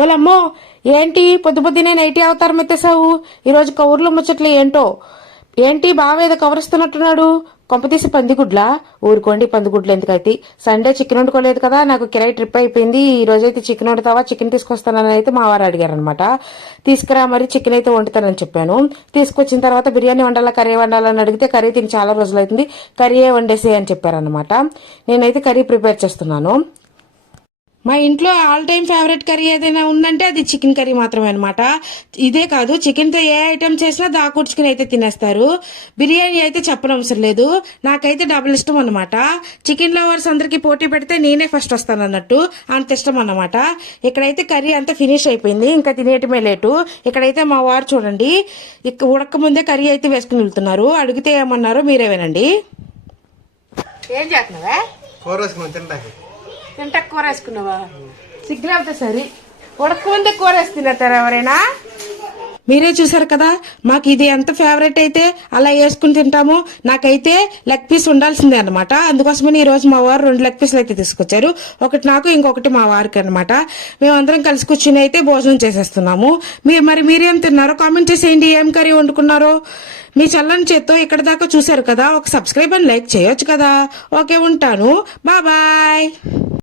ఓలమ్మో, ఏంటి పొద్దు పొద్దునే నైటీ అవతారం ఎత్తేసావు? ఈరోజు కవర్లు ముచ్చట్లు ఏంటో. ఏంటి బావ ఏదో కవరిస్తున్నట్టున్నాడు? కొంపతీసి పందిగుడ్లా? ఊరుకోండి, పందిగుడ్లు ఎందుకైతే. సండే చికెన్ వండుకోలేదు కదా, నాకు కిరాయి ట్రిప్ అయిపోయింది. ఈ రోజైతే చికెన్ వండుతావా, చికెన్ తీసుకొస్తానని అయితే మా వారు అడిగారనమాట. తీసుకురా మరి, చికెన్ అయితే వండుతానని చెప్పాను. తీసుకొచ్చిన తర్వాత బిర్యానీ వండాలా కర్రీ వండాలని అడిగితే కర్రీ తిని చాలా రోజులు అవుతుంది, కర్రీయే వండేసే అని చెప్పారనమాట. నేనైతే కర్రీ ప్రిపేర్ చేస్తున్నాను. మా ఇంట్లో ఆల్ టైమ్ ఫేవరెట్ కర్రీ ఏదైనా ఉందంటే అది చికెన్ కర్రీ మాత్రమే అనమాట. ఇదే కాదు, చికెన్తో ఏ ఐటెం చేసినా దాకూర్చుకుని అయితే తినేస్తారు. బిర్యానీ అయితే చెప్పనవసరం లేదు, నాకైతే డబుల్ ఇష్టం అనమాట. చికెన్ లవర్స్ అందరికి పోటీ పెడితే నేనే ఫస్ట్ వస్తాను అన్నట్టు, అంత ఇష్టం అన్నమాట. ఇక్కడైతే కర్రీ అంతా ఫినిష్ అయిపోయింది, ఇంకా తినేయటమే లేటు. ఇక్కడైతే మా వారు చూడండి, ఉడక ముందే కర్రీ అయితే వేసుకుని వెళ్తున్నారు. అడిగితే ఏమన్నారో మీరే వినండి. ఏం చేస్తున్నావా? తింటా కూర వేసుకున్నావా? సిగ్గులు అవుతా సరే, ఉడకముందే కూర వేసుకున్నారు ఎవరైనా? మీరే చూసారు కదా, మాకు ఇది ఎంత ఫేవరెట్ అయితే అలా వేసుకుని తింటాము. నాకైతే లెగ్ పీస్ ఉండాల్సిందే అనమాట. అందుకోసమని ఈ రోజు మా వారు 2 లెగ్ పీస్లు అయితే తీసుకొచ్చారు. ఒకటి నాకు, ఇంకొకటి మా వారికి అనమాట. మేమందరం కలిసి కూర్చుని అయితే భోజనం చేసేస్తున్నాము. మీరేం తిన్నారో కామెంట్ చేసేయండి. ఏం కర్రీ వండుకున్నారో మీ చల్లని చేత్తో ఇక్కడ దాకా చూసారు కదా, ఒక సబ్స్క్రైబ్ అని లైక్ చేయొచ్చు కదా. ఓకే, ఉంటాను. బాయ్.